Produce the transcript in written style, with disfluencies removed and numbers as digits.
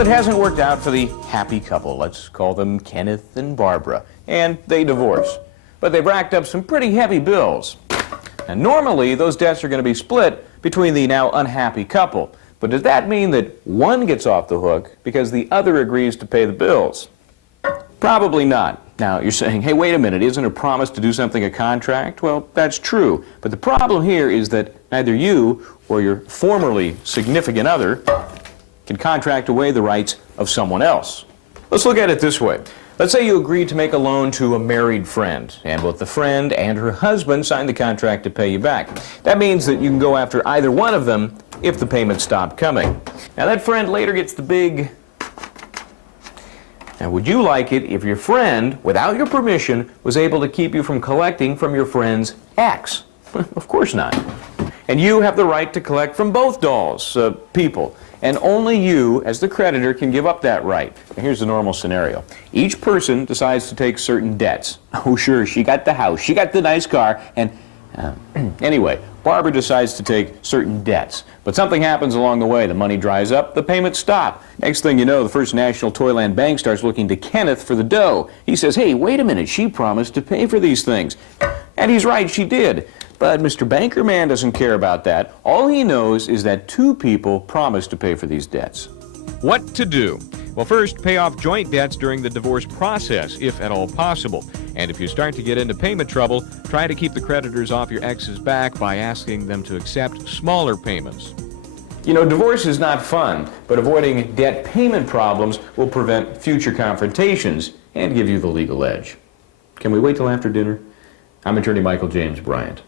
Well, it hasn't worked out for the happy couple. Let's call them Kenneth and Barbara. And they divorce. But they've racked up some pretty heavy bills. And normally, those debts are going to be split between the now unhappy couple. But does that mean that one gets off the hook because the other agrees to pay the bills? Probably not. Now, you're saying, hey, wait a minute, isn't a promise to do something a contract? Well, that's true. But the problem here is that neither you or your formerly significant other can contract away the rights of someone else. Let's look at it this way. Let's say you agreed to make a loan to a married friend, and both the friend and her husband signed the contract to pay you back. That means that you can go after either one of them if the payments stop coming. Now, that friend later gets the big... Now, would you like it if your friend, without your permission, was able to keep you from collecting from your friend's ex? Of course not. And you have the right to collect from both dolls, people. And only you, as the creditor, can give up that right. Now, here's the normal scenario. Each person decides to take certain debts. Oh, sure, she got the house, she got the nice car, and anyway, Barbara decides to take certain debts. But something happens along the way. The money dries up, the payments stop. Next thing you know, the First National Toyland Bank starts looking to Kenneth for the dough. He says, hey, wait a minute, she promised to pay for these things. And he's right, she did. But Mr. Banker Man doesn't care about that. All he knows is that two people promised to pay for these debts. What to do? Well, first, pay off joint debts during the divorce process, if at all possible. And if you start to get into payment trouble, try to keep the creditors off your ex's back by asking them to accept smaller payments. You know, divorce is not fun, but avoiding debt payment problems will prevent future confrontations and give you the legal edge. Can we wait till after dinner? I'm attorney Michael James Bryant.